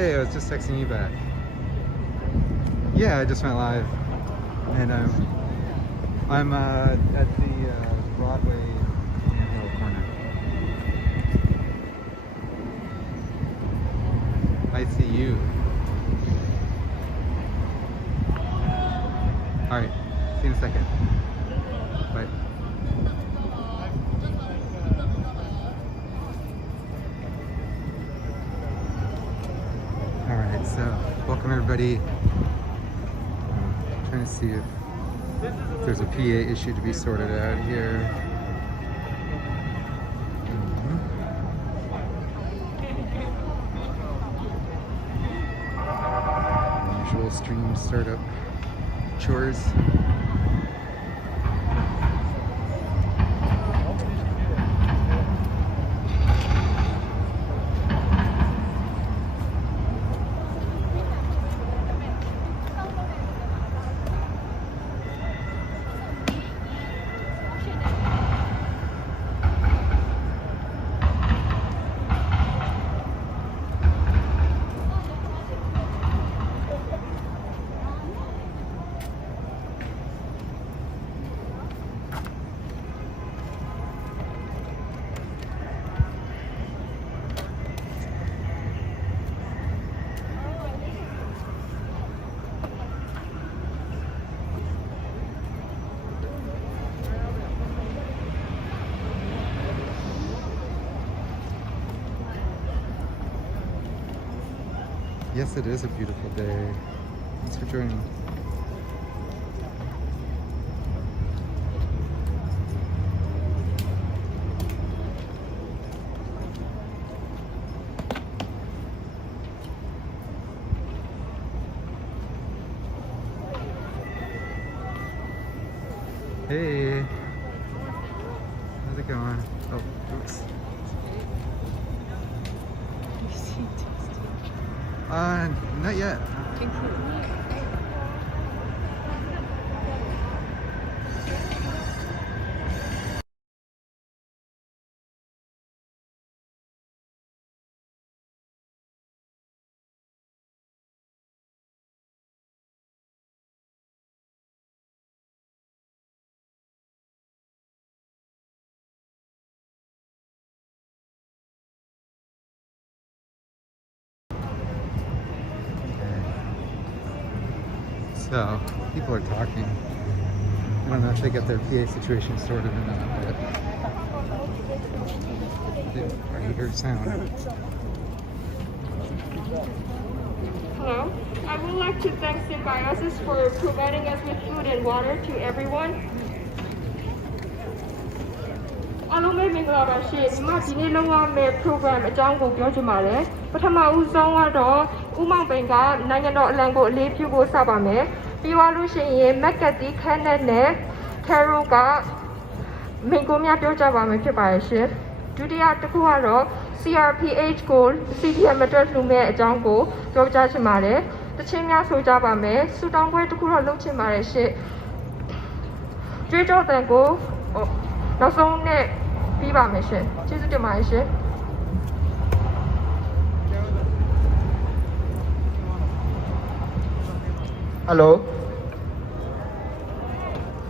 Hey, I was just texting you back. Yeah, I just went live, and I'm at the Broadway Hill corner. I see you. All right, see you in a second. Bye. All right, so welcome everybody. Trying to see if there's a PA issue to be sorted out here. Usual stream startup chores. Yes, it is a beautiful day. Thanks for joining. Hey, how's it going? Oh, oops. Not yet. So, people are talking. I don't know if they get their PA situation sorted or not, but I hear sound. Hello. I would like to thank Symbiosis for providing us with food and water to everyone. အားလုံးပဲမင်္ဂလာပါရှင်ဒီမှာဒီနေ့လုံးဝမဲ့ program အကြောင်းကိုပြောချင်ပါတယ်ပထမဦးဆုံးကတော့ဦးမောင်ပိန်ကနိုင်ငံတော်အလံကိုအလေးပြုဖို့စပါမယ်ပြီးသွားလို့ရှိရင်မက်ကတ်တီခန်းနဲ့ Carol ကမင်္ဂလာပြောကြပါမယ်ဖြစ်ပါတယ်ရှင်ဒုတိယတစ်ခုကတော့ CRPH ကို CDM အတွက်လှူမဲ့အကြောင်းကိုပြောကြားချင်ပါတယ်တချင်းများဆိုကြပါမယ်စူတောင်းပွဲတစ်ခုတော့လုပ်ချင်ပါတယ်ရှင်ကြွေးကြော်တဲ့ကိုနောက်ဆုံးနဲ့ပြီးပါမယ်ရှင်ကျေးဇူးတင်ပါတယ်ရှင် Hello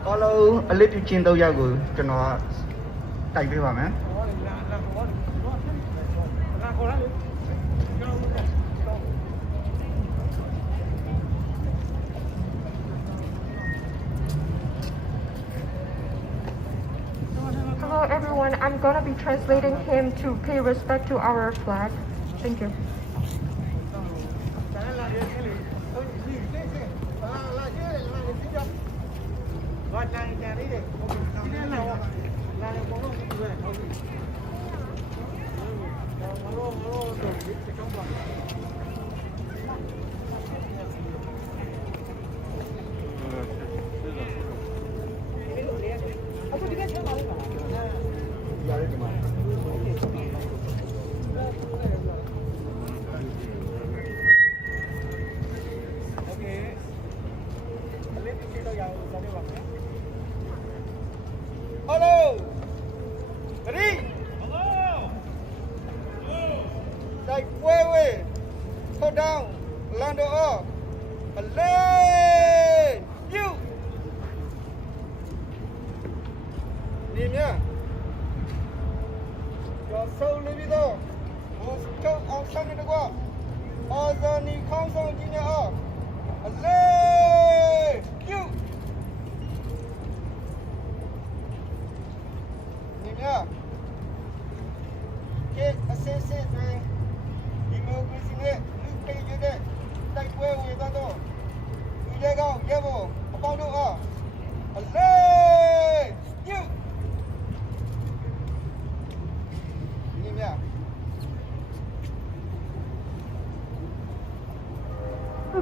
အားလုံးအလေးပြုချင်းတော့ရောက်ကိုကျွန်တော်တိုက်ပေးပါမယ် Hello everyone, I'm gonna be translating him to pay respect to our flag. Thank you. Hello. Ready? Hello. Like way. Hold on. နေမြကျော်ဆုံးနေပြီးတော့ဘုကျောင်းအောင်ဆောင်နေတော့အာဇာနည်ခေါင်းဆောင်ကြီးများအလေးပြုနေမြကေအစစ်စစ်တွေဒီမိုကရေစီနဲ့လူ့ပြည်ရဲ့တိုက်ပွဲဝင်တော့ဒီလေကောင်ရဲဘော်အပေါင်းတို့အားအလေးပြုနေမြ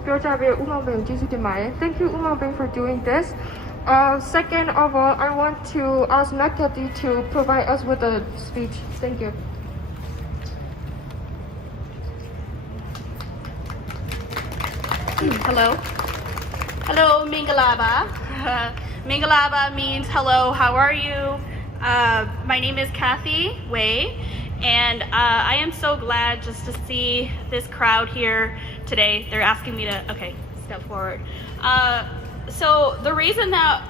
ပြောကြပေးဦးမောင်ပင်ကျေးဇူးတင်ပါတယ် Thank you ဦးမောင်ပင် for doing this. Second of all, I want to ask Nakati to provide us with a speech. Thank you. Hello. Hello, Mingalaba. Mingalaba means hello, how are you? My name is Kathy Wei, and I am so glad just to see this crowd here today. They're asking me to, okay, step forward. So the reason that,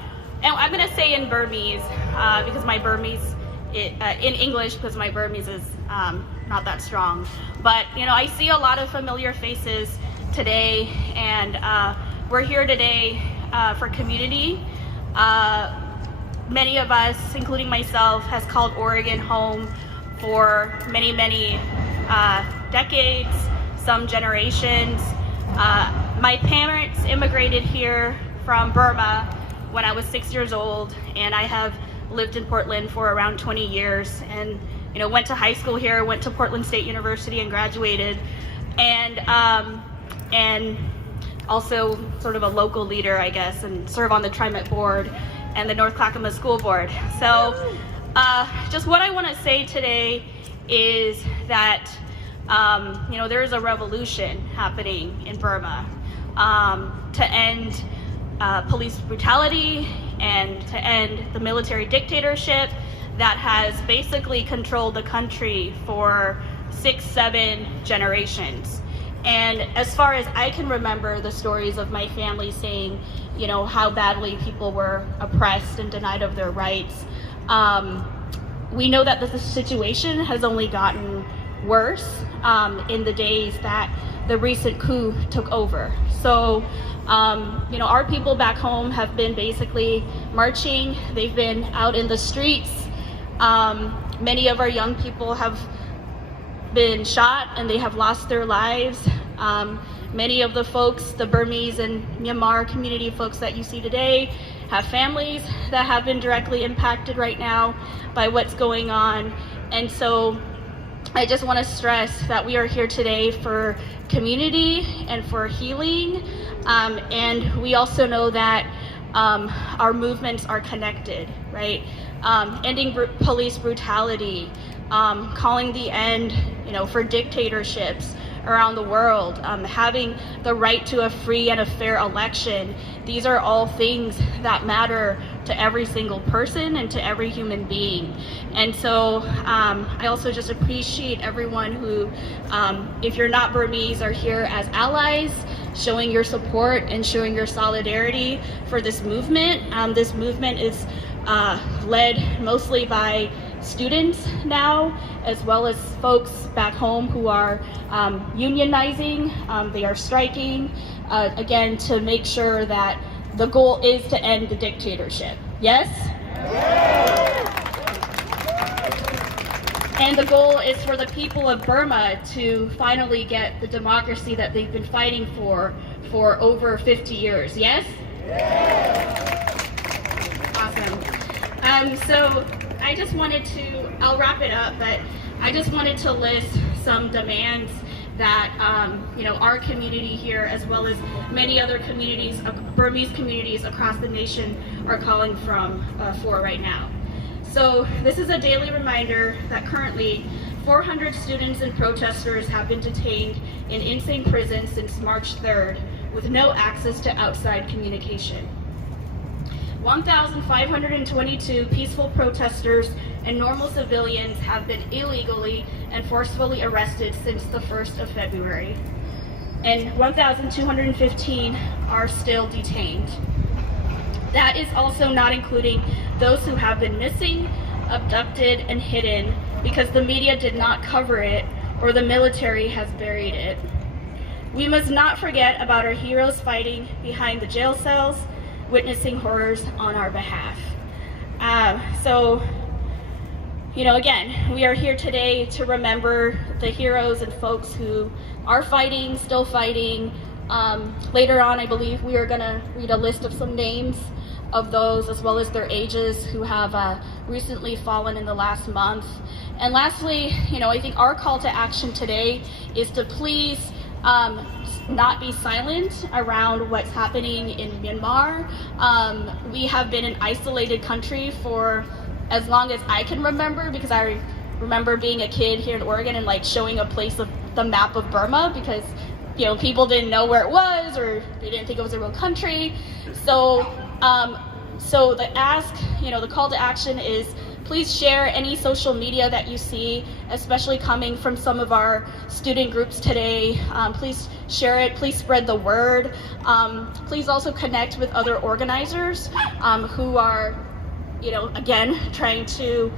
and I'm going to say in Burmese, because my Burmese, in English, because my Burmese is not that strong. But, you know, I see a lot of familiar faces today, and we're here today for community. Many of us, including myself, has called Oregon home for many, many decades, some generations. My parents immigrated here from Burma when I was 6 years old, and I have lived in Portland for around 20 years, and you know, went to high school here, went to Portland State University and graduated, and also sort of a local leader, I guess, and serve on the TriMet board and the North Clackamas School Board. So just what I want to say today is that you know, there is a revolution happening in Burma to end police brutality and to end the military dictatorship that has basically controlled the country for 6-7 generations. And as far as I can remember, the stories of my family saying, you know, how badly people were oppressed and denied of their rights, we know that the situation has only gotten worse in the days that the recent coup took over. So, you know, our people back home have been basically marching. They've been out in the streets. Many of our young people have been shot and they have lost their lives. Many of the folks, the Burmese and Myanmar community folks that you see today, have families that have been directly impacted right now by what's going on. And so I just want to stress that we are here today for community and for healing. And we also know that our movements are connected, right? Ending police brutality, calling the end, you know, for dictatorships around the world, having the right to a free and a fair election. These are all things that matter to every single person and to every human being. And so I also just appreciate everyone who, if you're not Burmese, are here as allies, showing your support and showing your solidarity for this movement. This movement is led mostly by students now, as well as folks back home who are unionizing, they are striking, again, to make sure that the goal is to end the dictatorship. Yes? And the goal is for the people of Burma to finally get the democracy that they've been fighting for over 50 years. Yes? Awesome. So I just wanted to, I'll wrap it up, but I just wanted to list some demands that you know, our community here, as well as many other communities, Burmese communities across the nation, are calling for right now. So this is a daily reminder that currently 400 students and protesters have been detained in insane prisons since March 3rd with no access to outside communication. 1,522 peaceful protesters and normal civilians have been illegally and forcefully arrested since the 1st of February, and 1,215 are still detained. That is also not including those who have been missing, abducted, and hidden because the media did not cover it or the military has buried it. We must not forget about our heroes fighting behind the jail cells, witnessing horrors on our behalf. Again, we are here today to remember the heroes and folks who are fighting, still fighting. Later on, I believe we are going to read a list of some names of those as well as their ages who have recently fallen in the last month. And lastly, I think our call to action today is to please not be silent around what's happening in Myanmar. We have been an isolated country for as long as I can remember, because I remember being a kid here in Oregon and like showing a place of the map of Burma because people didn't know where it was or they didn't think it was a real country. So the ask, the call to action is please share any social media that you see, especially coming from some of our student groups today. Please share it, please spread the word. Please also connect with other organizers who are, again, trying to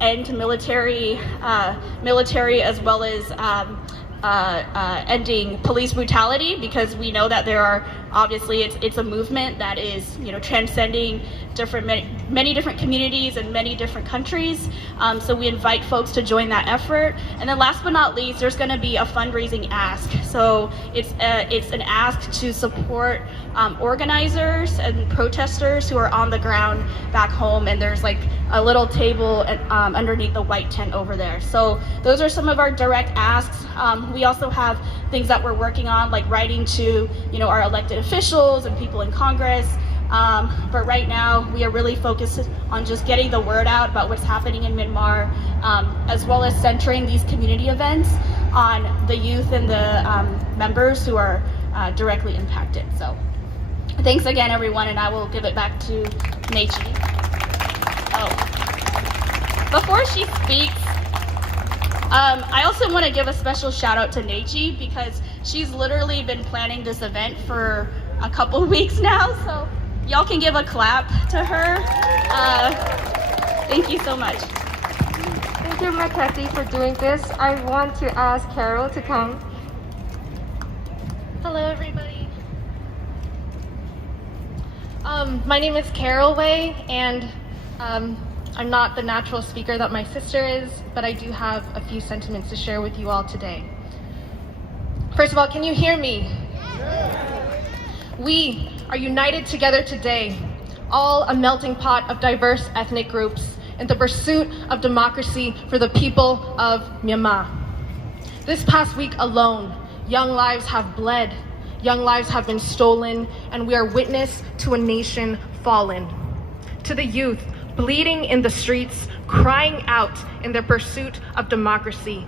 end military as well as ending police brutality, because we know that there are obviously it's a movement that is transcending many different communities and many different countries. So we invite folks to join that effort. And then last but not least, there's going to be a fundraising ask. So it's an ask to support organizers and protesters who are on the ground back home. And there's like a little table underneath the white tent over there. So those are some of our direct asks. We also have things that we're working on, like writing to our elected officials and people in Congress. But right now we are really focused on just getting the word out about what's happening in Myanmar, as well as centering these community events on the youth and the members who are directly impacted. So thanks again, everyone, and I will give it back to Nechi. Before she speaks, I also want to give a special shout out to Nechi because she's literally been planning this event for a couple weeks now, so y'all can give a clap to her. Thank you so much. Thank you, Mackenzie, for doing this. I want to ask Carol to come. Hello, everybody. My name is Carol Way, and I'm not the natural speaker that my sister is, but I do have a few sentiments to share with you all today. First of all, can you hear me? We are united together today, all a melting pot of diverse ethnic groups in the pursuit of democracy for the people of Myanmar. This past week alone, young lives have bled, young lives have been stolen, and we are witness to a nation fallen. To the youth, bleeding in the streets, crying out in their pursuit of democracy.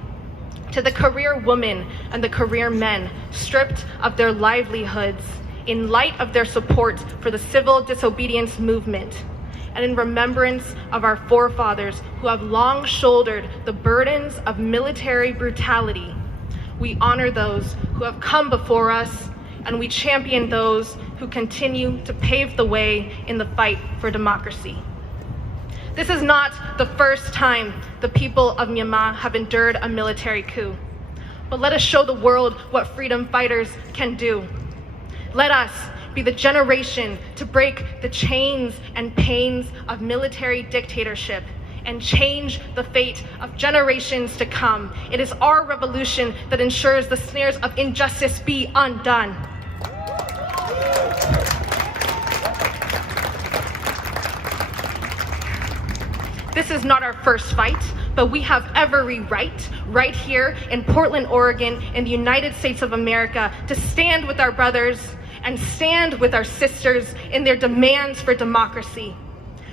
To the career women and the career men stripped of their livelihoods in light of their support for the civil disobedience movement, and in remembrance of our forefathers who have long shouldered the burdens of military brutality. We honor those who have come before us, and we champion those who continue to pave the way in the fight for democracy. This is not the first time the people of Myanmar have endured a military coup, but let us show the world what freedom fighters can do. Let us be the generation to break the chains and pains of military dictatorship and change the fate of generations to come. It is our revolution that ensures the snares of injustice be undone. This is not our first fight, but we have every right here in Portland, Oregon, in the United States of America, to stand with our brothers and stand with our sisters in their demands for democracy.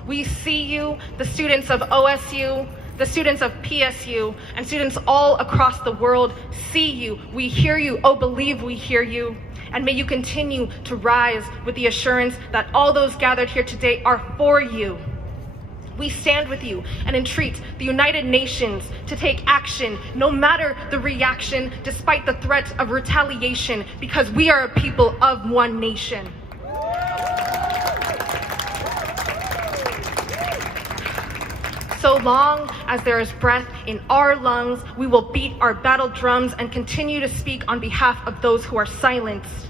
We see you, the students of OSU, the students of PSU, and students all across the world see you. We hear you. Oh, believe we hear you. And may you continue to rise with the assurance that all those gathered here today are for you. We stand with you and entreat the United Nations to take action, no matter the reaction, despite the threat of retaliation, because we are a people of one nation. long as there is breath in our lungs, we will beat our battle drums and continue to speak on behalf of those who are silenced.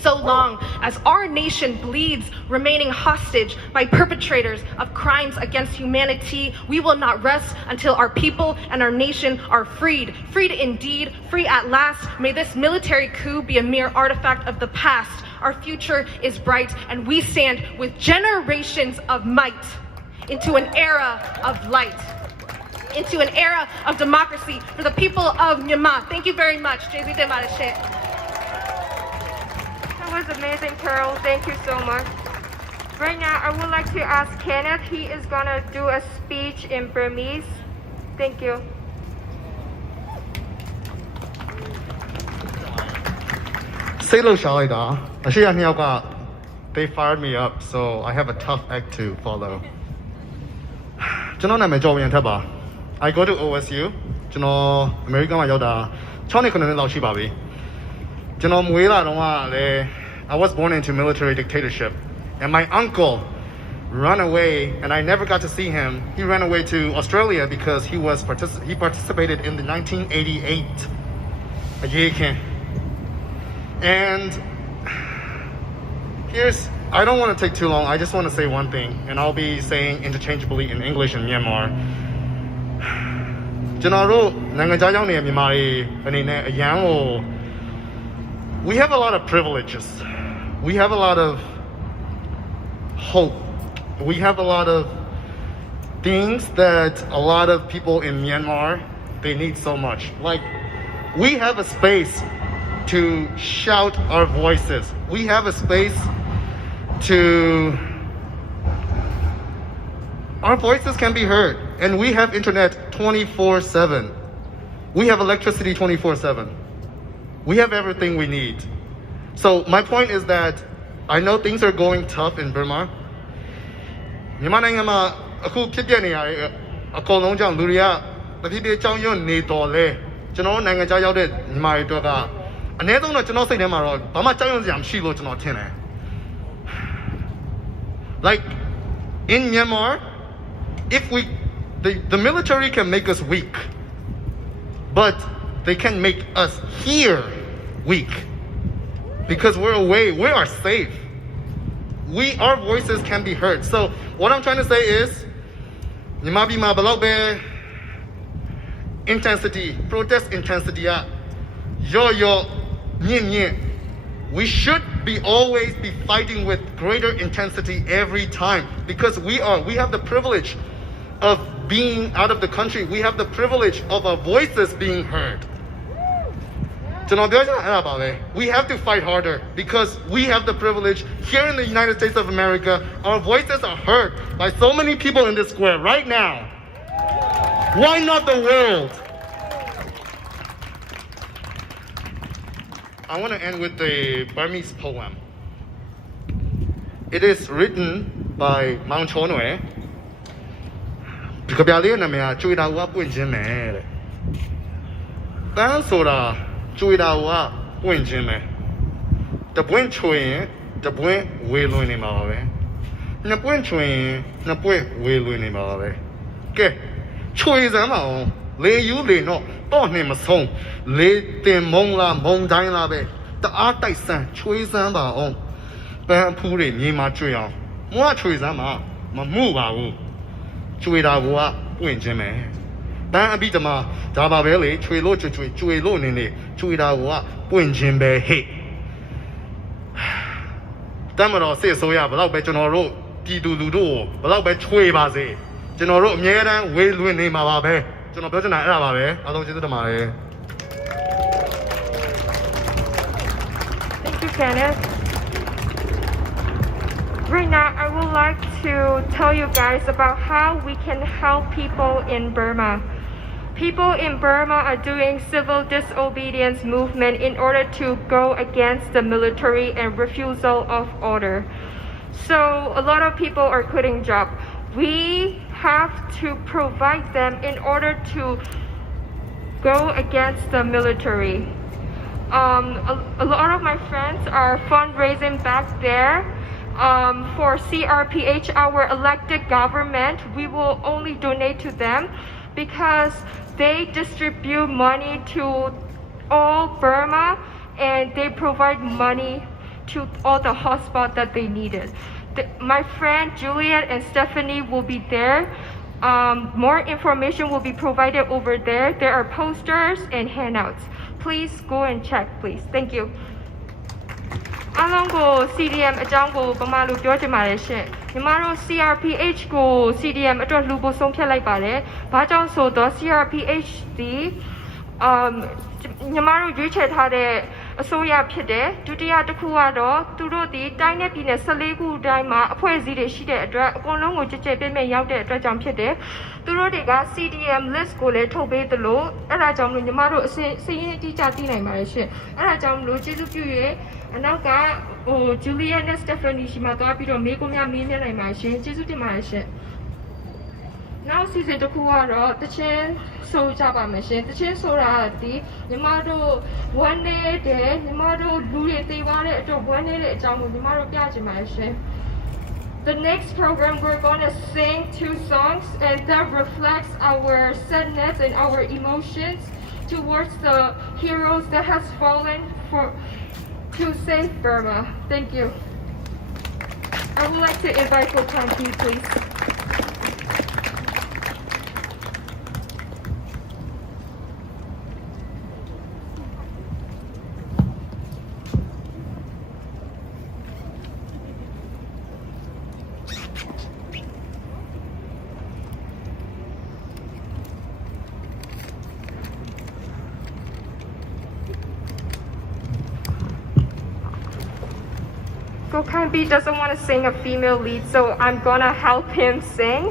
So long as our nation bleeds, remaining hostage by perpetrators of crimes against humanity, we will not rest until our people and our nation are freed. Freed indeed, free at last. May this military coup be a mere artifact of the past. Our future is bright, and we stand with generations of might into an era of light, into an era of democracy for the people of Myanmar. Thank you very much. That was amazing, Carol. Thank you so much. Right now, I would like to ask Kenneth. He is gonna do a speech in Burmese. Thank you. They fired me up, so I have a tough act to follow. I go to OSU. American မှာရောက်တာ6နှစ်9နှစ်လောက်ရှိပါပြီကျွန်တော်မွေးလာတော့ကလည်း I was born into military dictatorship and my uncle ran away and I never got to see him. He ran away to Australia because he participated in the 1988 Ayekan. And I don't want to take too long. I just want to say one thing, and I'll be saying interchangeably in English and Myanmar. ကျွန်တော်တို့နိုင်ငံခြားရောက်နေတဲ့မြန်မာတွေအနေနဲ့အရန်ကို we have a lot of privileges. We have a lot of hope. We have a lot of things that a lot of people in Myanmar they need so much. Like we have a space to shout our voices. We have a space to our voices can be heard, and we have internet 24/7. We have electricity 24/7. We have everything we need. So my point is that I know things are going tough in Burma. မြန်မာနိုင်ငံမှာအခုဖြစ်ပျက်နေရတဲ့အကုန်လုံးကြောင့်လူတွေကတဖြည်းဖြည်းကြောင်းရွံ့နေတော်လဲကျွန်တော်နိုင်ငံခြားရောက်တဲ့မြန်မာတွေတို့ကအနည်းဆုံးတော့ကျွန်တော်စိတ်ထဲမှာတော့ဘာမှကြောက်ရွံ့စရာမရှိလို့ကျွန်တော်ထင်တယ် Like in Myanmar, if the military can make us weak, but they can make us here weak because we're away, we are safe. Our voices can be heard. So what I'm trying to say is, intensity, protest intensity, we should always be fighting with greater intensity every time because we have the privilege of being out of the country. We have the privilege of our voices being heard. We have to fight harder because we have the privilege here in the United States of America. Our voices are heard by so many people in this square right now. Why not the world? I want to end with a Burmese poem. It is written by Mount Chonwe. ဒီကဗျာလေးနာမည်ကကျွေတာဝပွင့်ခြင်းပဲတဲ့တန်းဆိုတာကျွေတာဝပွင့်ခြင်းပဲတပွင့်ချွေရင်တပွင့်ဝေလွင်နေမှာပါပဲနှစ်ပွင့်ချွေရင်နှစ်ပွင့်ဝေလွင်နေမှာပါပဲကဲချွေစမ်းပါအောင်လေယူလေတော့တော့နှင်မဆုံးလေတင်မုံလားမုံတိုင်းလားပဲတအားတိုက်စမ်းချွေစမ်းပါအောင်ပန်းအဖူးတွေမြေမှာကျွေအောင်မွားချွေစမ်းပါမမှုပါဘူးကျွေတာကပွင့်ခြင်းပဲတန်းအပိတမဒါပါပဲလေချွေလို့ကျွေလို့နေနေကျွေတာကပွင့်ခြင်းပဲဟဲ့တမ်းမတော်စစ်ဆိုးရဘလောက်ပဲကျွန်တော်တို့ပြည်သူလူတို့ဘလောက်ပဲချွေပါစေကျွန်တော်တို့အမြဲတမ်းဝေလွင်နေမှာပါပဲကျွန်တော်ပြောချင်တာအဲ့ဒါပါပဲအားလုံးကျေးဇူးတင်ပါတယ် Thank you, Kenneth. Right now, I would like to tell you guys about how we can help people in Burma. People in Burma are doing civil disobedience movement in order to go against the military and refusal of order. So a lot of people are quitting jobs. We have to provide them in order to go against the military. A lot of my friends are fundraising back there for CRPH, our elected government, we will only donate to them because they distribute money to all Burma and they provide money to all the hotspots that they needed. My friend Juliet and Stephanie will be there. More information will be provided over there. There are posters and handouts. Please go and check, please. Thank you. အားလုံးကို CDM အကြောင်းကိုပမာလို့ပြောချင်ပါတယ်ရှင်ညီမတို့ CRPH ကို CDM အတွက်လှူဖို့ဆုံးဖြတ်လိုက်ပါတယ်ဘာကြောင့်ဆိုတော့ CRPH ဒီညီမတို့ရွေးချယ်ထားတဲ့အစိုးရဖြစ်တယ်ဒုတိယတစ်ခုကတော့သူတို့ဒီတိုင်းနဲ့ပြည်နယ်14ခုတိုင်းမှာအဖွဲ့အစည်းတွေရှိတဲ့အတွက်အကုန်လုံးကိုကြည်ကြဲပြည့်မဲ့ရောက်တဲ့အတွက်ကြောင့်ဖြစ်တယ်သူတို့တွေက CDM list ကိုလည်းထုတ်ပေးသလိုအဲ့ဒါကြောင့်မလို့ညီမတို့အစည်းအတိအကျသိနိုင်ပါတယ်ရှင်အဲ့ဒါကြောင့်မလို့ကျေးဇူးပြုရအနောက်ကJulia နဲ့ Stephanie ရှိမှသွားပြီးတော့မေးခွန်းများမေးမြန်းနိုင်ပါရှင်ကျေးဇူးတင်ပါတယ်ရှင်နောက်စီစဉ်တစ်ခုကတော့တချင်းဆိုကြပါမယ်ရှင်တချင်းဆိုတာဒီညီမတို့ဝမ်းနေတဲ့ညီမတို့လူတွေသိသွားတဲ့အတွက်ဝမ်းနေတဲ့အကြောင်းကိုညီမတို့ပြချင်ပါတယ်ရှင် The next program we're going to sing 2 songs and that reflects our sadness and our emotions towards the heroes that has fallen to save Burma. Thank you. I would like to invite Kotanki, please. Kokanbi doesn't want to sing a female lead, so I'm gonna help him sing.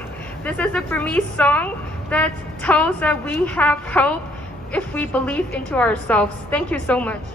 This is a Burmese song that tells that we have hope if we believe into ourselves. Thank you so much.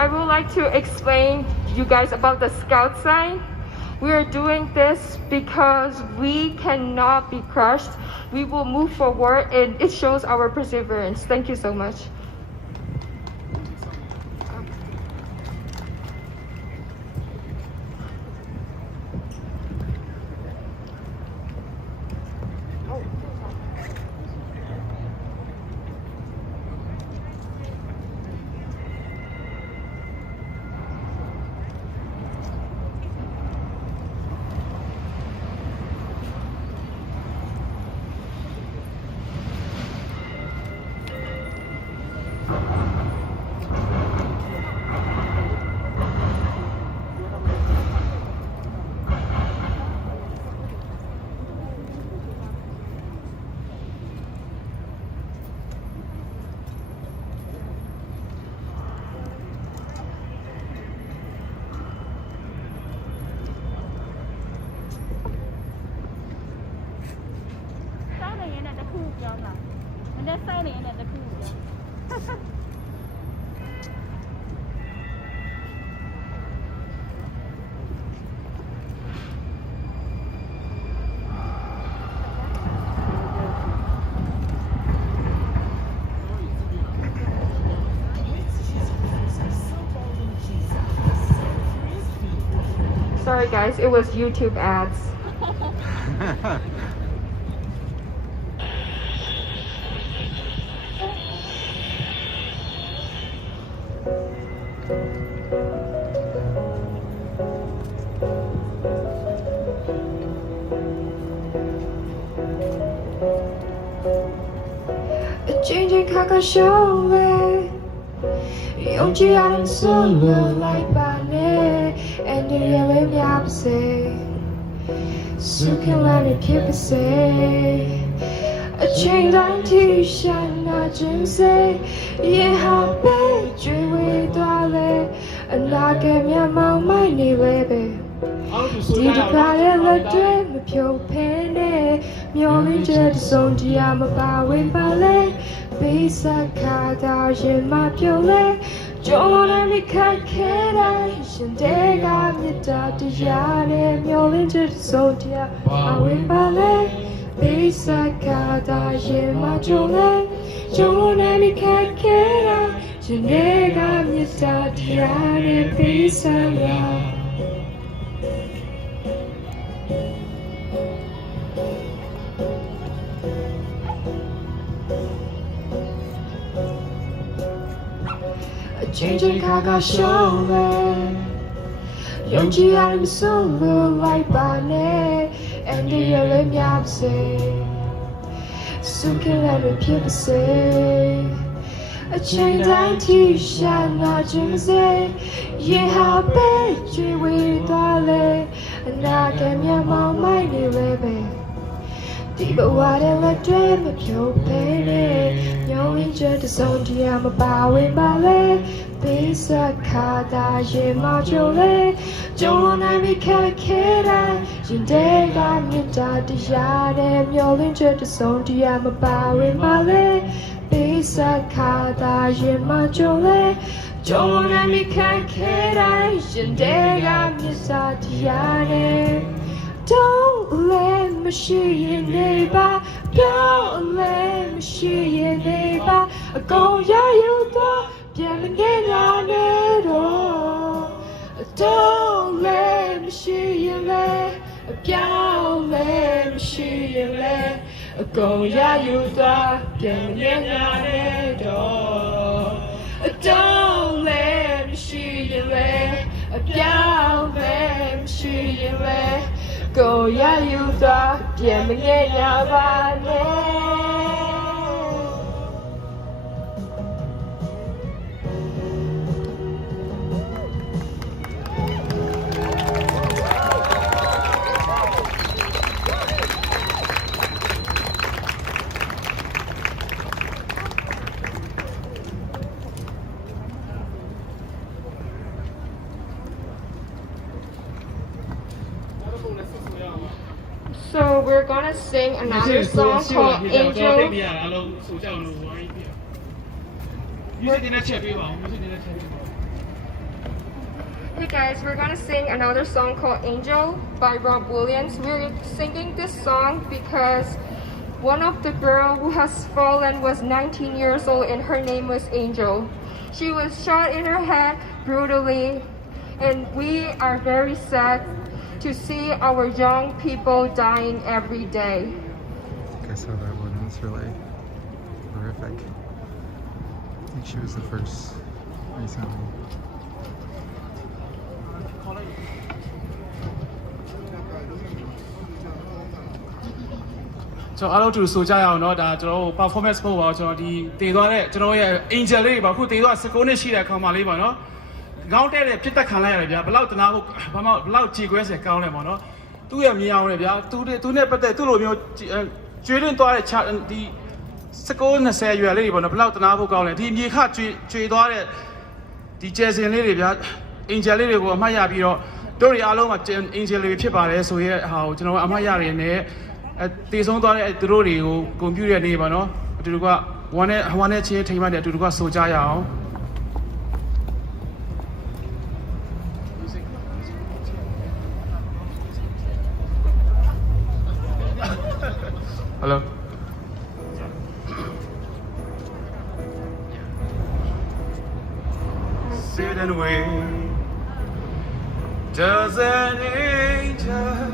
I would like to explain you guys about the scout sign. We are doing this because we cannot be crushed. We will move forward and it shows our perseverance. Thank you so much. Sorry guys, it was YouTube ads. Changing kaka show me. Yung chiang solo like bane. And the yellow yap say. So can let it keep it say. A chain down t-shirt, not just say. Yeah, how bad you with darling. And I get me a mouth, my knee, baby. ဒီတခါရဲ့လက်တွေမဖြုတ်ဖဲနဲ့မျောလင်းချက်တစ်စုံတရာမပါဝင်ပါလေပေးဆက်ခါသာရင်မပြုတ်လေကြုံနေမိခက်ခဲတိုင်းရှင်တဲ့ကမြတ်တာတရားနဲ့မျောလင်းချက်တစ်စုံတရာပါဝင်ပါလေပေးဆက်ခါသာရင်မပြုတ်လေကြုံနေမိခက်ခဲတိုင်းရှင်တဲ့ကမြတ်တာတရားနဲ့ပေးဆက်ရChanging kaga shone Yonji I'm solo like bane And the yellow myap say Soon can let me people say A chain down t-shirt not Jim say Yeah how bad you with darling And I can your mom my new baby Deep water like dream of your pain Yo injured the zone to I'm a bow in ballet Base a kada ye module Joan and me kakera Jindega mita the yard and yo injured the zone to I'm a bow in ballet Base a kada ye module Joan and me kakera Jindega mita the yard Don't let me see your neighbor. Don't let me see your neighbor. Go ya you go, bien on it all. Don't let me see your leg. Don't let me see your leg. Go ya you go, bien on it all. Don't let me see your leg. Don't let me see your leg. Go ya you thought, yeah, me get ya So we're gonna sing another song called Angel. Hey guys, we're gonna sing another song called Angel by Rob Williams. We're singing this song because one of the girl who has fallen was 19 years old and her name was Angel. She was shot in her head brutally and we are very sad to see our young people dying every day. I think I saw that one. It was really horrific. I think she was the first recently. So အားလုံးတူဆိုကြရအောင်เนาะဒါကျွန်တော်တို့ performance ပို့ပါကျွန်တော်ဒီတည်သွားတဲ့ကျွန်တော်ရဲ့ angel လေးပါခုတည်သွား19နှစ်ရှိတဲ့အခါမှလေးပါเนาะကောင်းတဲ့ဖြစ်သက်ခံလိုက်ရတယ်ဗျာဘလောက်တနာဖို့ဘာမှဘလောက်ကြည်ခွဲစေကောင်းလဲပေါ့နော်သူ့ရဲ့မြင်အောင်လေဗျာသူနဲ့ပတ်သက်သူ့လိုမျိုးကျွေးတွင်းသွားတဲ့ဒီ19 20ရွယ်လေးတွေပေါ့နော်ဘလောက်တနာဖို့ကောင်းလဲဒီမြေခကျွေသွားတဲ့ဒီကျယ်စင်လေးတွေဗျာ angel လေးတွေကိုအမှတ်ရပြီးတော့တို့တွေအားလုံးက angel တွေဖြစ်ပါတယ်ဆိုရဲဟာကိုကျွန်တော်အမှတ်ရနေနဲ့တည်ဆုံးသွားတဲ့သူတို့တွေကိုဂုဏ်ပြုတဲ့နေ့ပါနော်အတူတူကဝမ်းနဲ့ချင်းထိမ်မှတ်တဲ့အတူတူကဆိုကြရအောင်Hello. Sit and wait. Does an angel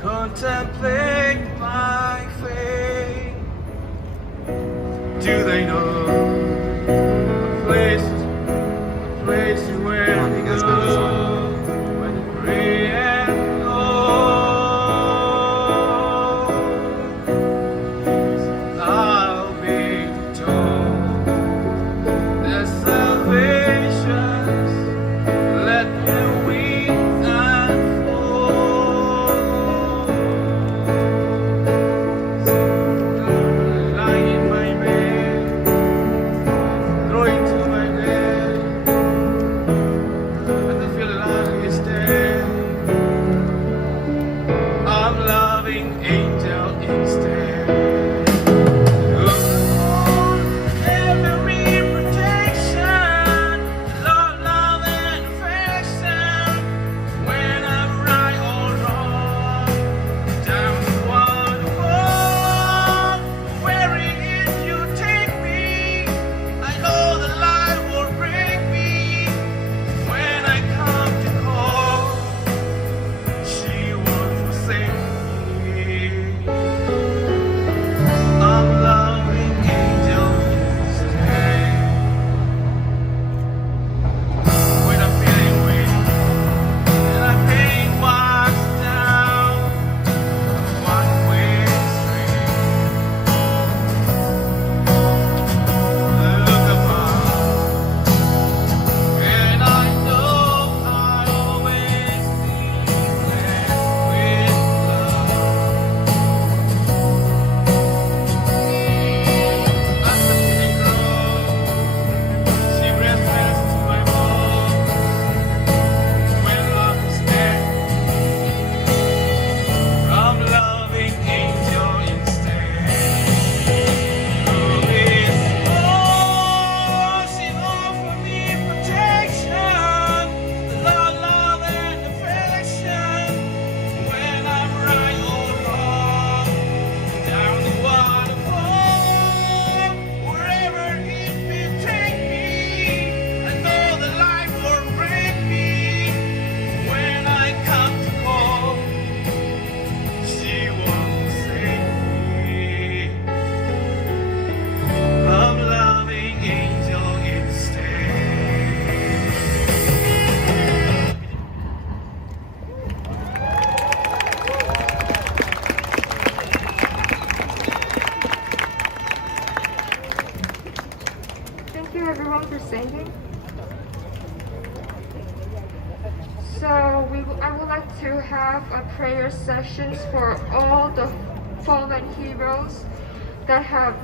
contemplate my fate? Do they know the place where Come on, they you guys go? got this one. When they pray and I'll be told there's salvations. Let them weep and fall. Lying in my bed, loving angel instead. Every protection, love and affection. When I'm right or wrong, down the waterfall, where it is you take me, I know the light will bring me. When I come to call, she won't forsake me. I'm loving angel instead. When I'm feeling weak and our pain walks down one-way street, look above, and I know I'll always be blessed with love. As the pity grows, she rests to my bones. When love is dead, I'm loving angel instead. Love is all, she offers me protection, love and affection. When I'm right or wrong, down the waterfall, wherever it may take me, I know the light will bring me. When I come to call, she won't forsake me. I'm loving angel instead. Thank you everyone for singing. So I would like to have a prayer sessions for all the fallen heroes that have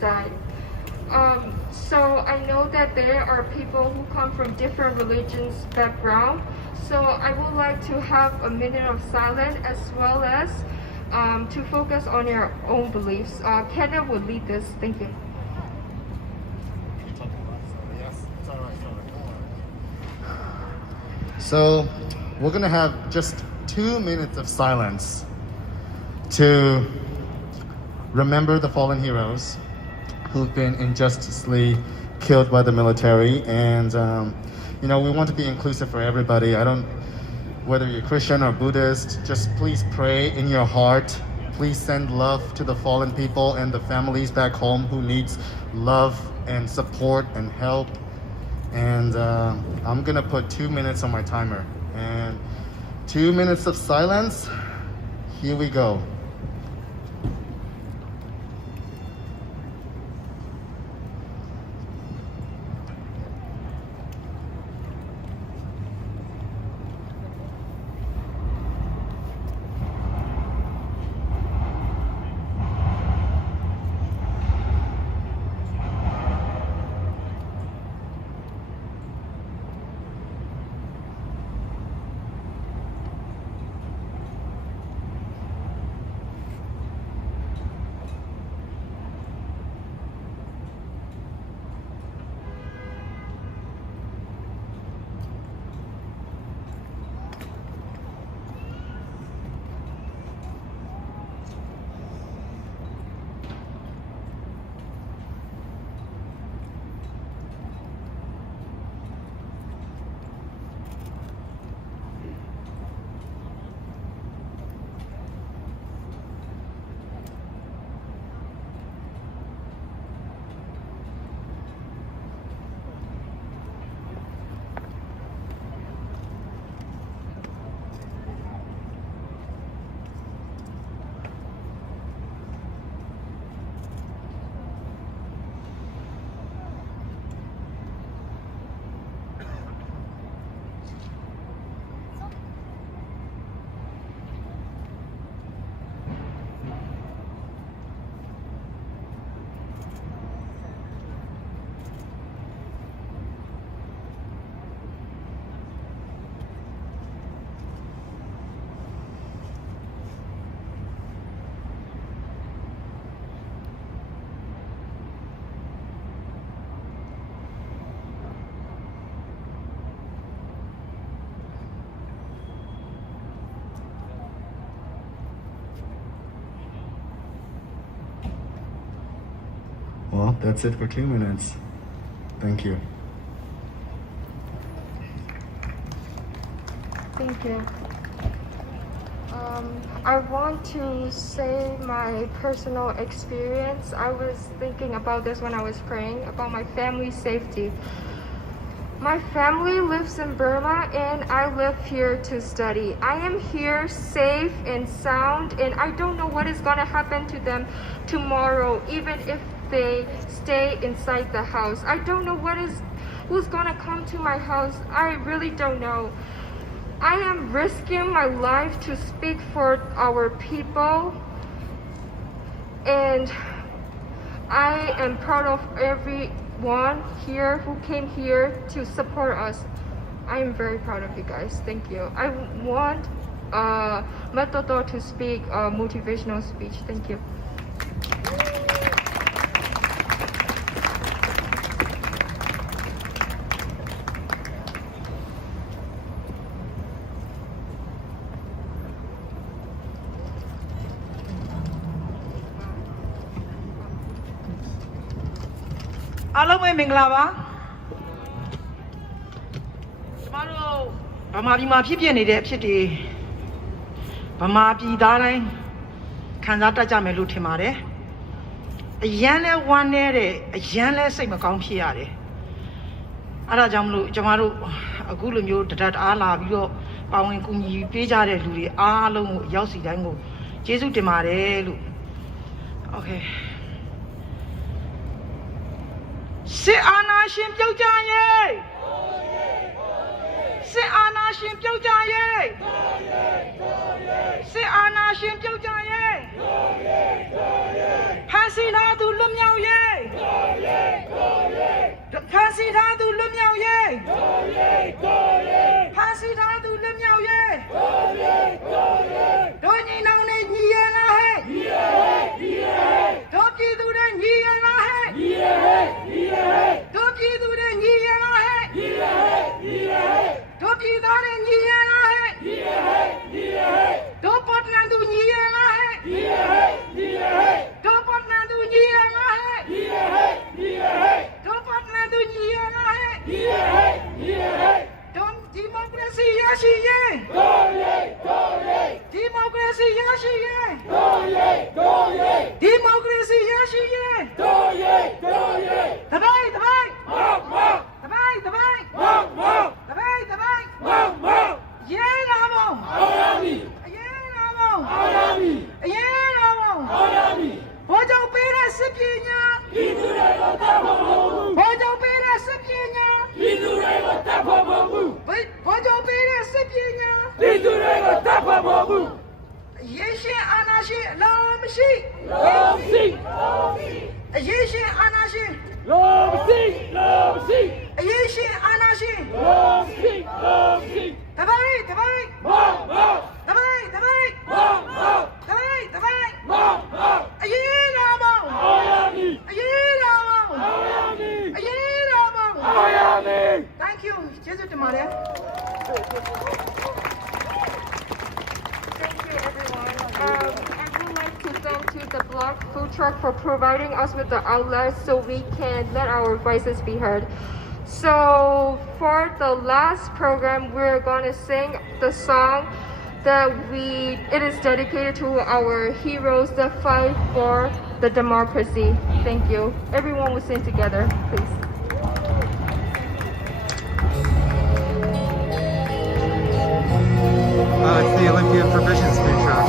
died. So I know that there are people who come from different religions background. So I would like to have a minute of silence as well as to focus on your own beliefs. Kenneth will lead this. Thank you. So we're going to have just 2 minutes of silence to remember the fallen heroes who've been injustly killed by the military. And, we want to be inclusive for everybody. Whether you're Christian or Buddhist, just please pray in your heart. Please send love to the fallen people and the families back home who needs love and support and help. And I'm gonna put 2 minutes on my timer. And 2 minutes of silence, here we go. Well, that's it for 2 minutes. Thank you. Thank you. I want to say my personal experience. I was thinking about this when I was praying about my family's safety. My family lives in Burma and I live here to study. I am here safe and sound, and I don't know what is going to happen to them tomorrow, even if they stay inside the house. I don't know who's going to come to my house. I really don't know. I am risking my life to speak for our people, and I am proud of everyone here who came here to support us. I am very proud of you guys. Thank you. I want Matoto to speak a motivational speech. Thank you. Hello, my Minglava. Tomorrow, Bama Pipi and the Pity Bama Pi Darling Kanzata Jamelu Timare. A Yana one ere, a Yana Sima Compiare. Ara Jamlu, Jamaru, a Gulum, that Allah, you, Bowing Kumi, Pijare, Luri, Alo, Yossi Dango, Jesu de Mare. Okay. Sit Anna Shim Jojaye! Sit Anna Shim Jojaye! Sit Anna Shim Jojaye! Hasina to Lumyao Ye! Hasina to Lumyao Ye! Hasina to Lumyao Ye! Don't you know that don't you do that don't you do that don't you do that don't put Nandu don't put Nandu don't put Nandu don't democracy yashi ye democracy yashi ye democracy yashi ye Tabai yeah namo Bojo pera sipinya Bojo pera sipinya Bojo pera sipinya Yeshi anashi lamshi Yeshi anashi Yeshi anashi Tabai Thank you. Jesus to Maria. Thank you, everyone. I would like to thank to the Block Food Truck for providing us with the outlet so we can let our voices be heard. So for the last program, we're going to sing the song that it is dedicated to our heroes that fight for the democracy. Thank you. Everyone will sing together, please. It's the Olympian Provisions Food Truck.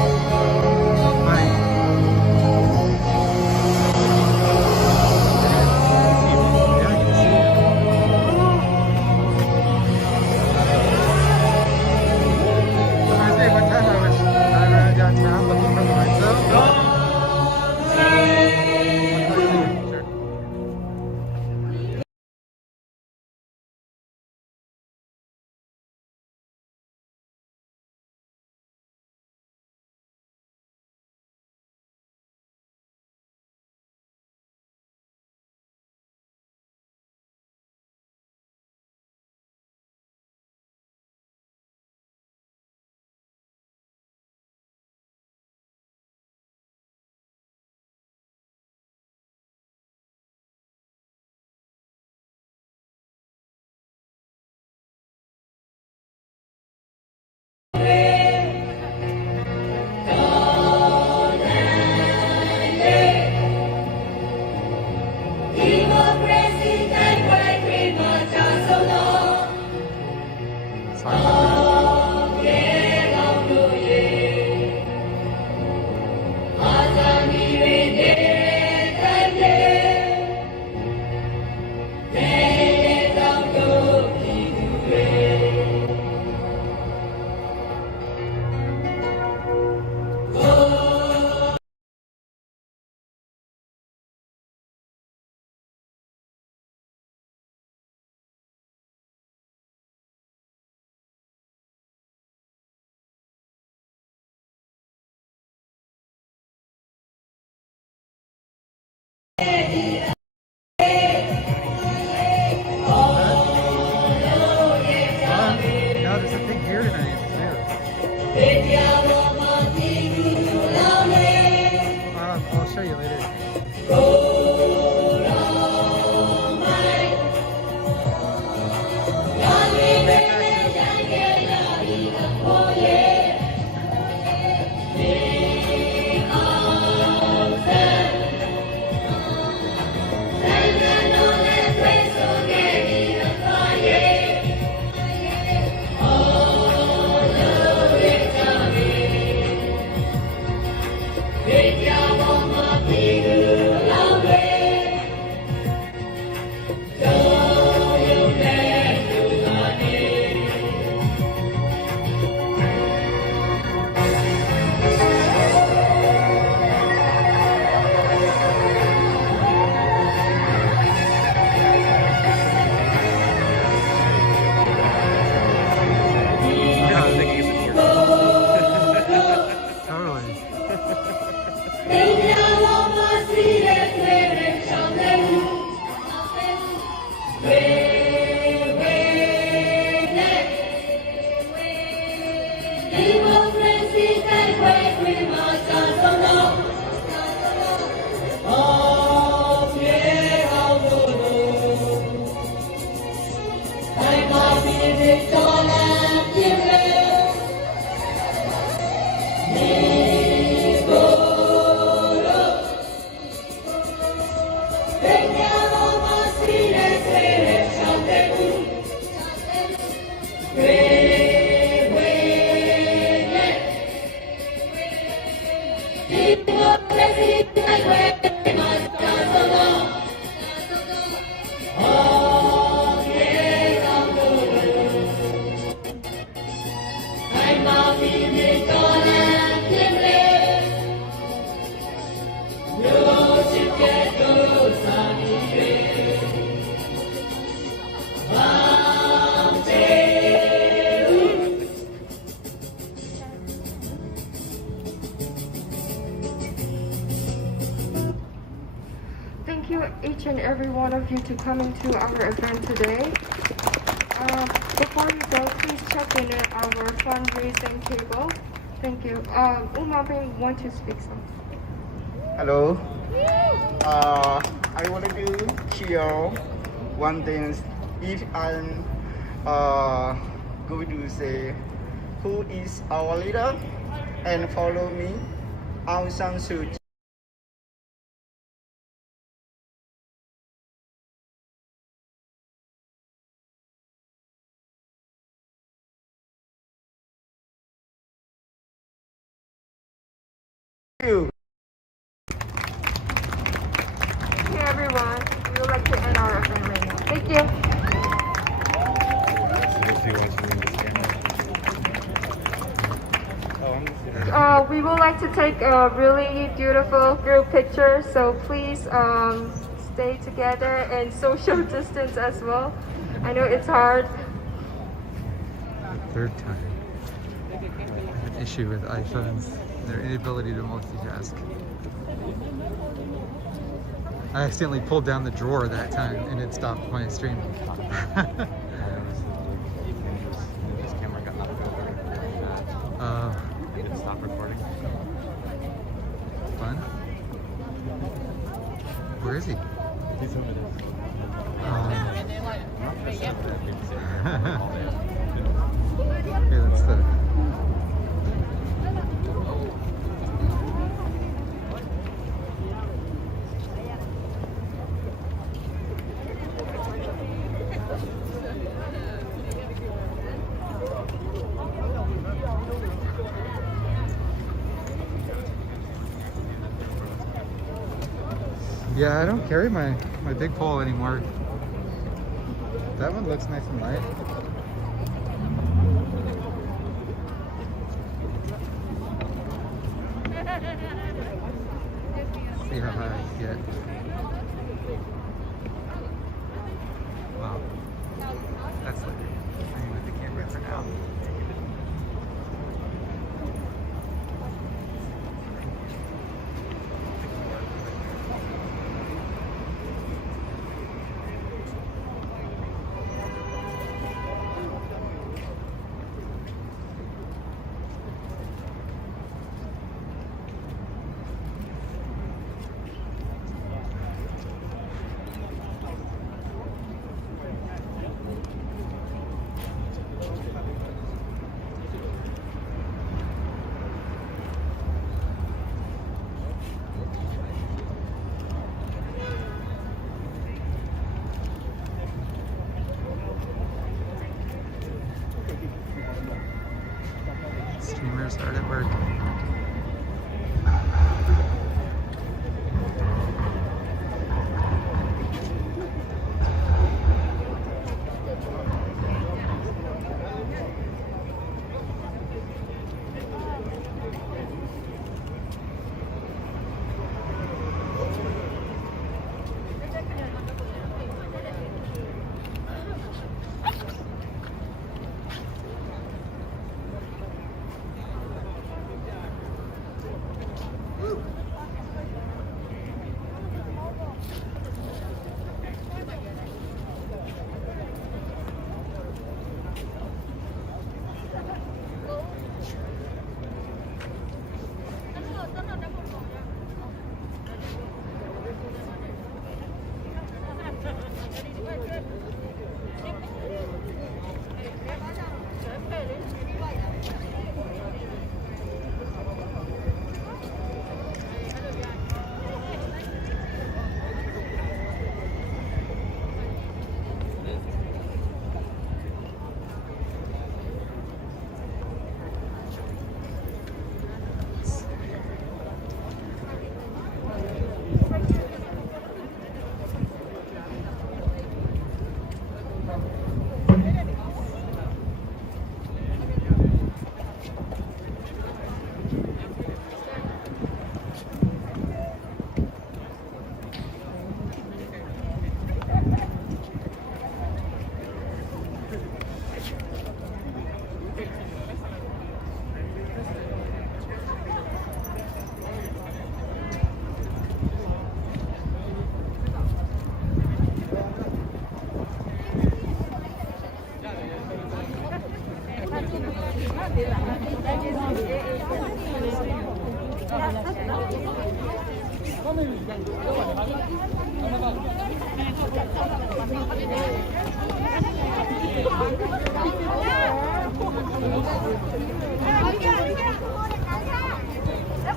Thank you, each and every one of you, to coming to our event today. Before you go, please check in at our fundraising table. Thank you. Umabing want to speak something. Hello. I want to share one thing. If I'm going to say who is our leader and follow me, Aung San Suu Kyi. Thank you. Thank you, everyone. We would like to end our event right now. Thank you. We would like to take a really beautiful group picture, so please stay together and social distance as well. I know it's hard. The third time. I have an issue with iPhones, their inability to multitask. I accidentally pulled down the drawer that time and it stopped my stream. This camera got knocked over. Did it stop recording? Fun? Where is he? He's over there. Here, that's the... Yeah, I don't carry my big pole anymore. That one looks nice and light. See how high I can get. Wow. That's later. I can move the camera for now.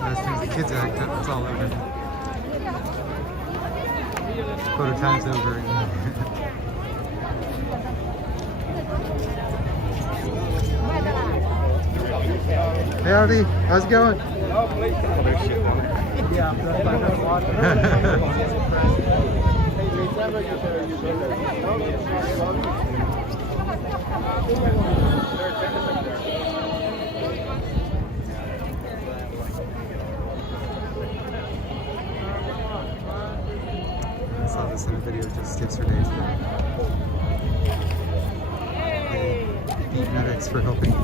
As soon as the kids act up, it's all over. Photo time's over. Hey Artie, how's it going? I saw this in a video just yesterday today. Beat medics for helping.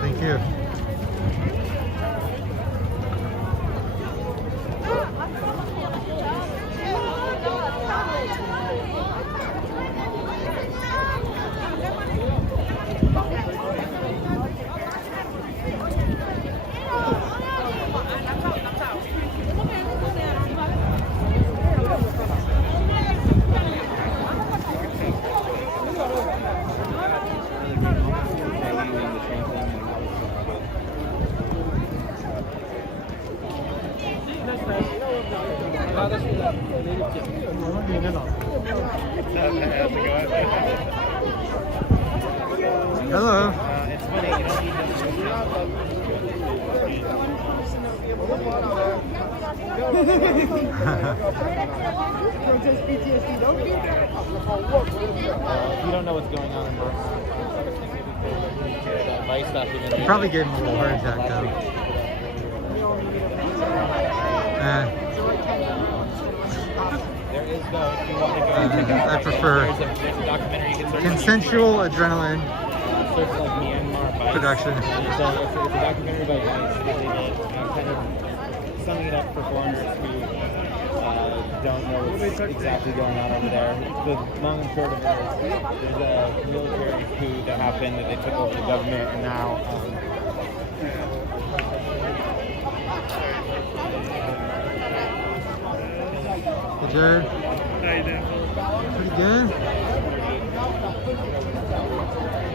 Thank you. Hello. You don't know what's going on in North. Probably gave him a little heart attack though. There is though, if you want to go I prefer there's a documentary you can search. consensual adrenaline Search like Myanmar Vice. production. So it's a documentary by Vice that they did, kind of summing it up for foreigners who don't know what's exactly going on over there. The long and short of it is there's a military coup that happened that they took over the government and now Hey Jared. How you doing? Pretty good.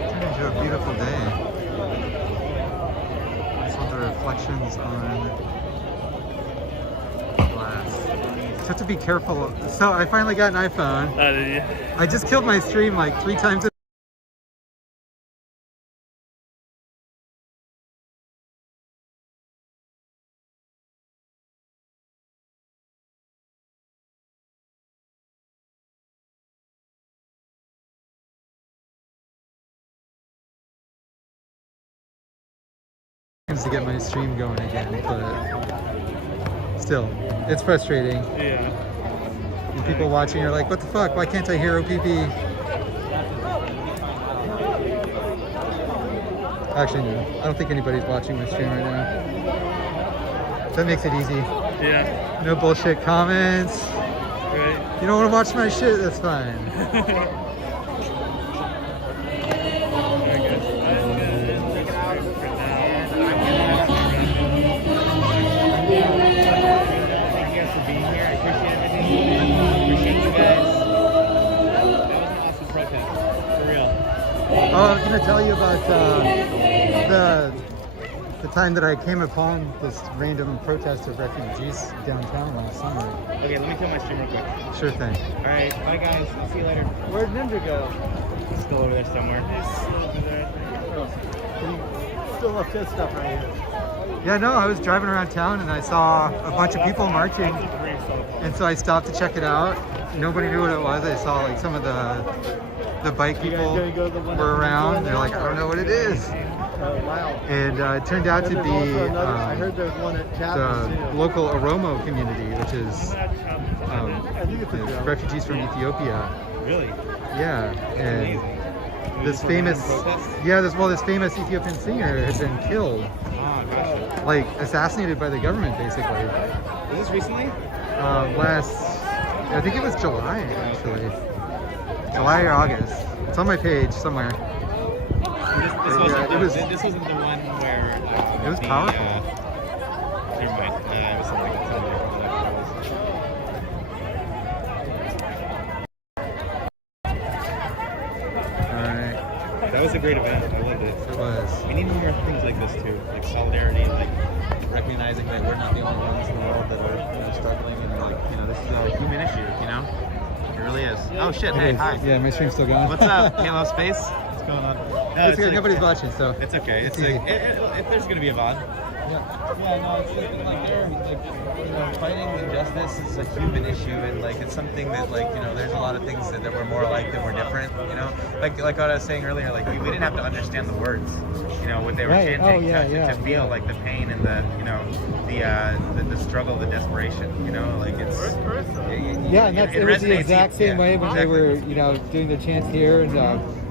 Turned into a beautiful day. Just want the reflections on glass. Just have to be careful. So I finally got an iPhone. Oh, did you? I just killed my stream like 3 times. To get my stream going again, but still, it's frustrating. Yeah. And people watching are like, what the fuck, why can't I hear OPP? Actually, no. I don't think anybody's watching this stream right now. That makes it easy. Yeah. No bullshit comments. Right. You don't want to watch my shit? That's fine. Oh, I was going to tell you about the time that I came upon this random protest of refugees downtown last summer. Okay, let me kill my stream real quick. Sure thing. All right, bye guys. I'll see you later. Where'd Ninja go? He's still over there somewhere. Still left his stuff right here. Yeah, no, I was driving around town and I saw a bunch of people marching. And so I stopped to check it out. Nobody knew what it was. I saw like some of the bike people were around. They're like, I don't know what it is. And it turned out to be the local Oromo community, which is refugees from Ethiopia. Really? Yeah, and this famous famous Ethiopian singer had been killed, like assassinated by the government, basically. Was this recently? I think it was July, actually. July or August. It's on my page somewhere. This wasn't the one where it was powerful. Never mind. It was something Alright. That was a great event. I loved it. It was. We need more things like this too, like solidarity, like recognizing that we're not the only ones in the world that are struggling, and like this is a human issue. It really is. Oh shit! Hey, hi. Yeah, my stream's still going. What's up, Halospace? What's going on? No, it's good. Nobody's watching, so it's okay. It's easy. if there's gonna be a VOD. Yeah, no, it's like they're fighting injustice is a human issue, and like it's something that there's a lot of things that we're more alike than we're different. Like what I was saying earlier, like we didn't have to understand the words, what they were chanting to feel like the pain and the the struggle, the desperation. Like it's and it was the exact same way when they were doing the chants here, and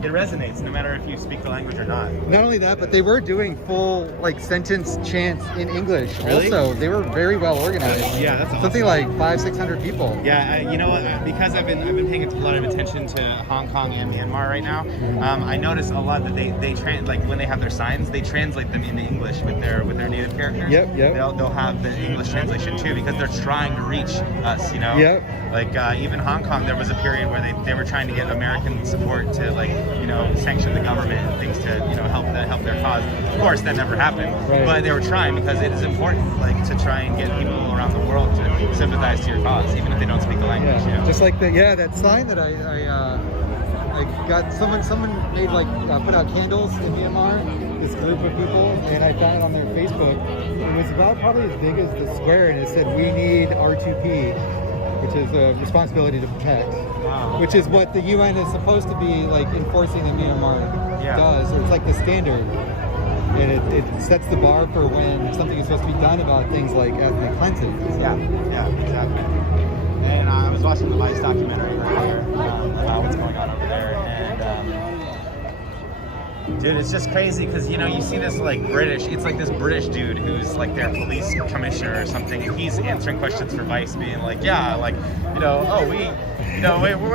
it resonates no matter if you speak the language or not. Not only that, but they were doing full sentence chants in English. Really? Also, they were very well organized. Yeah, that's awesome. Something like 500-600 people. Yeah, because I've been paying a lot of attention to Hong Kong and Myanmar right now. I notice a lot that they when they have their signs, they translate them into English with their native characters. Yep. They'll have the English translation too, because they're trying to reach us. Yep. Like even Hong Kong, there was a period where they were trying to get American support to sanction the government and things to help their cause. Of course, that never happened, but they were trying, because it is important to try and get people around the world to sympathize to your cause, even if they don't speak the language. Just like that sign that I got. Someone made put out candles in Myanmar. This group of people, and I found it on their Facebook. It was about probably as big as the square, and it said, "We need R2P," which is a responsibility to protect. Wow. Which is what the UN is supposed to be enforcing in Myanmar does, or it's like the standard. And it sets the bar for when something is supposed to be done about things like ethnic cleansing. Yeah, exactly. And I was watching the Vice documentary earlier about what's going on over there, and dude, it's just crazy because you see this British, it's like this British dude who's their police commissioner or something, and he's answering questions for Vice, being we're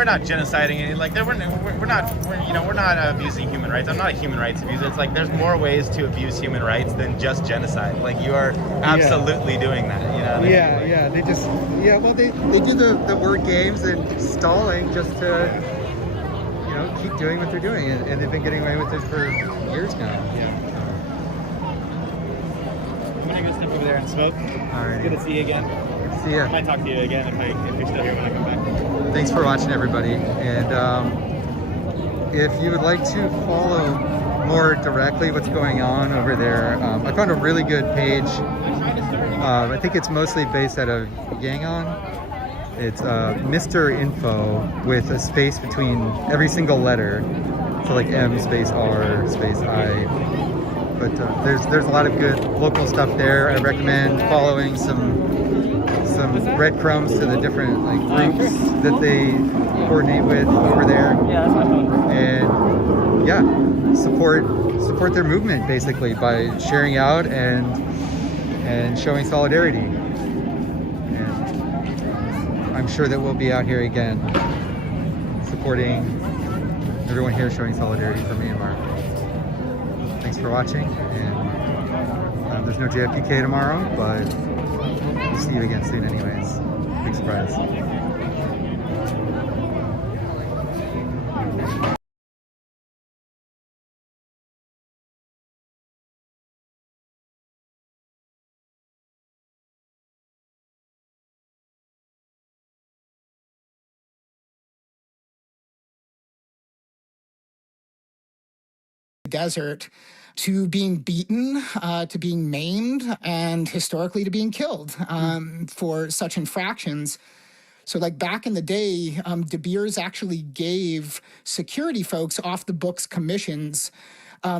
not genociding it. We're not abusing human rights. I'm not a human rights abuser. It's there's more ways to abuse human rights than just genocide. You are absolutely doing that. They just they do the word games and stalling just to keep doing what they're doing, and they've been getting away with it for years now. I'm gonna go step over there and smoke. All right. It's good to see you again. See ya. I might talk to you again if you're still here when I come back. Thanks for watching, everybody. And if you would like to follow more directly what's going on over there, I found a really good page. I think it's mostly based out of Yangon. It's Mr. Info with a space between every single letter. So M space R space I. But there's a lot of good local stuff there. I recommend following some breadcrumbs to the different groups that they coordinate with over there. Yeah, that's my phone. And yeah, support their movement basically by sharing out and showing solidarity. And I'm sure that we'll be out here again supporting everyone here, showing solidarity for Myanmar. Thanks for watching, and there's no JFPK tomorrow, but we'll see you again soon anyways. Big surprise. Desert to being beaten, to being maimed, and historically to being killed for such infractions. So like back in the day, De Beers actually gave security folks off the books commissions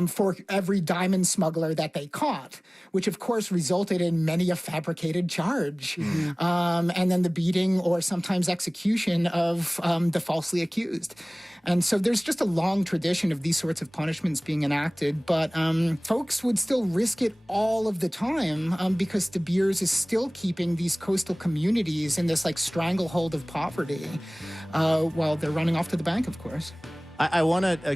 for every diamond smuggler that they caught, which of course resulted in many a fabricated charge. And then the beating or sometimes execution of the falsely accused. And so there's just a long tradition of these sorts of punishments being enacted, but folks would still risk it all of the time because De Beers is still keeping these coastal communities in this like stranglehold of poverty while they're running off to the bank, of course. I want to